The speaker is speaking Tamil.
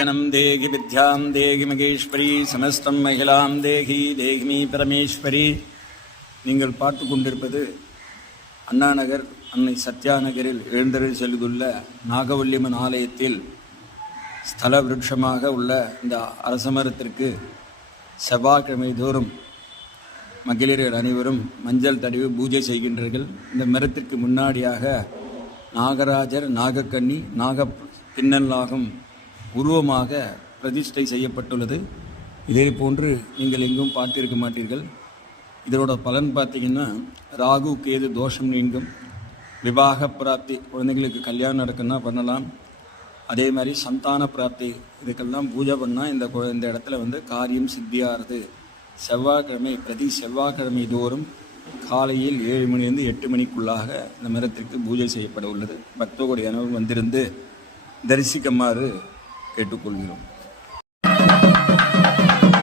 தனம் தேகி வித்யாம் தேகி மகேஸ்வரி சமஸ்தம் மகிழாம் தேகி தேகிமி பரமேஸ்வரி. நீங்கள் பார்த்து கொண்டிருப்பது அண்ணாநகர் அன்னை சத்யா நகரில் எழுந்தருள் செல்லுள்ள நாகவல்லியம்மன் ஆலயத்தில் ஸ்தல விருட்சமாக உள்ள இந்த அரசமரத்திற்கு செவ்வாய்க்கிழமை தோறும் மகளிர்கள் அனைவரும் மஞ்சள் தடவி பூஜை செய்கின்றார்கள். இந்த மரத்திற்கு முன்னாடியாக நாகராஜர், நாகக்கண்ணி, நாக பின்னலாகும் உருவமாக பிரதிஷ்டை செய்யப்பட்டுள்ளது. இதே போன்று நீங்கள் எங்கும் பார்த்திருக்க மாட்டீர்கள். இதனோட பலன் பார்த்தீங்கன்னா ராகு கேது தோஷம் நீங்கும், விவாக பிராப்தி, குழந்தைங்களுக்கு கல்யாணம் நடக்குன்னா பண்ணலாம். அதே மாதிரி சந்தான பிராப்தி, இதுக்கெல்லாம் பூஜை பண்ணால் இந்த இடத்துல காரியம் சித்தியாகிறது. செவ்வாய்க்கிழமை பிரதி செவ்வாய்க்கிழமை தோறும் காலையில் 7 மணிலிருந்து 8 மணிக்குள்ளாக இந்த மரத்திற்கு பூஜை செய்யப்பட உள்ளது. பக்தர்களுடைய அனைவரும் வந்திருந்து தரிசிக்குமாறு கேட்டுக்கொள்கிறோம்.